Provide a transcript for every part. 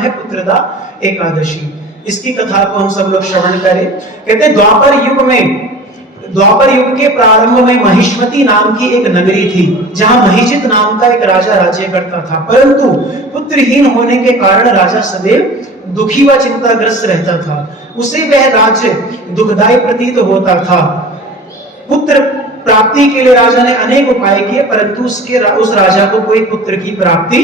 है पुत्रदा एकादशी। इसकी कथा को हम सब लोग श्रवण करें। कहते हैं द्वापर युग के प्रारंभ में महिष्मती नाम की एक नगरी थी, जहां महिजित नाम का एक राजा राज्य करता था। परंतु पुत्रहीन होने के कारण राजा सदैव दुखी व चिंताग्रस्त रहता था। उसे वह राज्य दुखदायी प्रतीत होता था। पुत्र प्राप्ति के लिए राजा ने अनेक उपाय किए, परंतु उस राजा को कोई पुत्र की प्राप्ति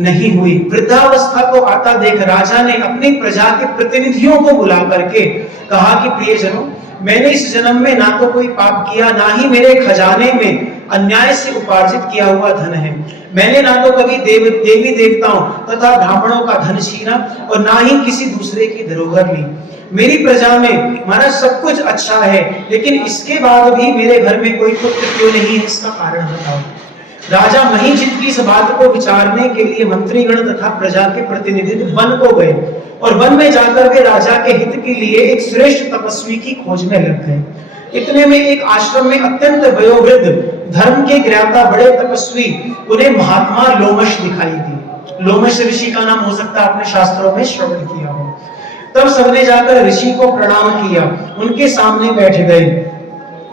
नहीं हुई। वृद्धावस्था को आता देख राजा ने अपनी प्रजा के प्रतिनिधियों को बुला करके कहा कि प्रियजनों, मैंने इस जन्म में ना तो कोई पाप किया, ना ही मेरे खजाने में अन्याय से उपार्जित किया हुआ धन है। मैंने ना तो कभी देवी देवताओं तथा ब्राह्मणों का धन छीना और ना ही किसी दूसरे की धरोहर ली। मेरी प्रजा में महाराज सब कुछ अच्छा है, लेकिन इसके बाद भी मेरे घर में कोई पुत्र क्यों नहीं है, इसका कारण बताओ। राजा महिजित की इस बात को विचारने के लिए मंत्रीगण तथा प्रजा के प्रतिनिधि वन को गए और वन में जाकर वे राजा के हित के लिए एक श्रेष्ठ तपस्वी की खोज में लग गए। इतने में एक आश्रम में अत्यंत वयोवृद्ध धर्म के ज्ञाता बड़े तपस्वी उन्हें महात्मा लोमश दिखाई दी। लोमश ऋषि का नाम हो सकता है आपने शास्त्रों में श्रवण किया हो। तब सबने जाकर ऋषि को प्रणाम किया, उनके सामने बैठ गए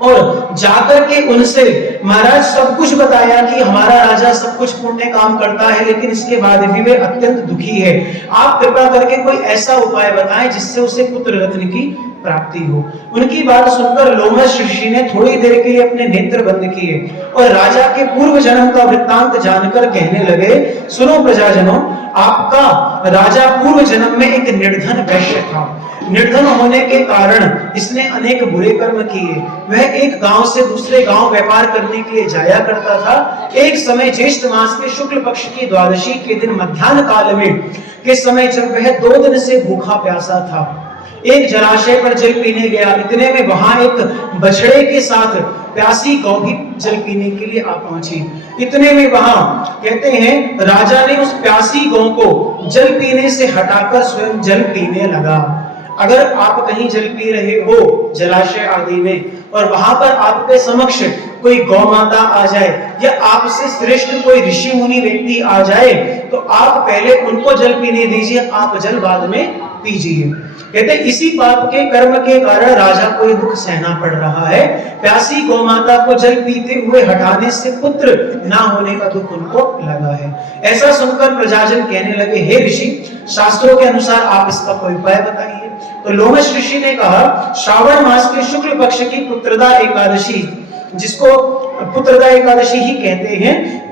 और जाकर के उनसे महाराज सब कुछ बताया कि हमारा राजा सब कुछ पुण्य काम करता है, लेकिन इसके बाद भी वे अत्यंत दुखी है। आप कृपा करके कोई ऐसा उपाय बताएं जिससे उसे पुत्र रत्न की प्राप्ति हो। उनकी बात सुनकर लोमश ऋषि ने थोड़ी देर के लिए अपने नेत्र बंद किए और राजा के पूर्व जन्म का वृत्तांत जानकर कहने लगे, सुनो प्रजाजनों, आपका राजा पूर्व जन्म में एक निर्धन वैश्य था। निर्धन होने के कारण इसने अनेक बुरे कर्म किए। वह एक गांव से दूसरे गांव व्यापार करने के लिए जाया करता था। एक समय ज्येष्ठ मास के शुक्ल पक्ष की द्वादशी के दिन मध्याह्न काल में के समय जब वह 2 दिन से भूखा प्यासा था, एक जलाशय पर जल पीने गया। इतने में वहां एक बछड़े के साथ प्यासी गौ भी जल पीने के लिए आ पहुंची। इतने में वहां कहते हैं राजा ने उस प्यासी गौ को जल पीने से हटाकर स्वयं जल पीने लगा। अगर आप कहीं जल पी रहे हो जलाशय आदि में और वहां पर आपके समक्ष कोई गौ माता आ जाए या आपसे श्रेष्ठ कोई ऋषि मुनि व्यक्ति आ जाए, तो आप पहले उनको जल पीने दीजिए, आप जल बाद में पीजिए। कहते इसी पाप के कर्म के कारण राजा को ये दुख सहना पड़ रहा है। प्यासी गौ माता को जल पीते हुए हटाने से पुत्र ना होने का दुख उनको लगा है। ऐसा सुनकर प्रजाजन कहने लगे, हे ऋषि, शास्त्रों के अनुसार आप इसका कोई उपाय बताइए। तो लोमश ऋषि ने कहा, श्रावण मास के शुक्ल पक्ष की पुत्रदा एकादशी, जिसको पुत्रदा एकादशी ही कहते हैं,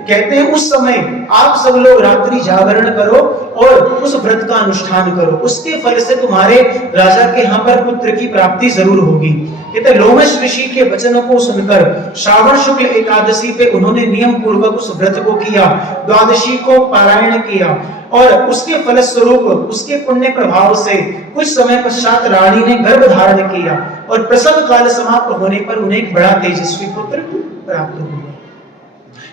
उस समय आप सब लोग रात्रि जागरण करो और उस व्रत का अनुष्ठान करो। उसके फल से तुम्हारे राजा के यहाँ पर पुत्र की प्राप्ति जरूर होगी। कहते लोमश ऋषि के वचनों को सुनकर श्रावण शुक्ल एकादशी पे उन्होंने नियम पूर्वक उस व्रत को किया, द्वादशी को पारायण किया और उसके फलस्वरूप उसके पुण्य प्रभाव से कुछ समय पश्चात रानी ने गर्भ धारण किया और प्रसव काल समाप्त होने पर उन्हें एक बड़ा तेजस्वी पुत्र प्राप्त हुआ।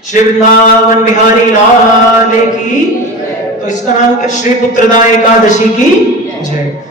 श्री वृंदावन बिहारी लाल की। तो इसका नाम क्या? श्री पुत्रदा एकादशी की जय।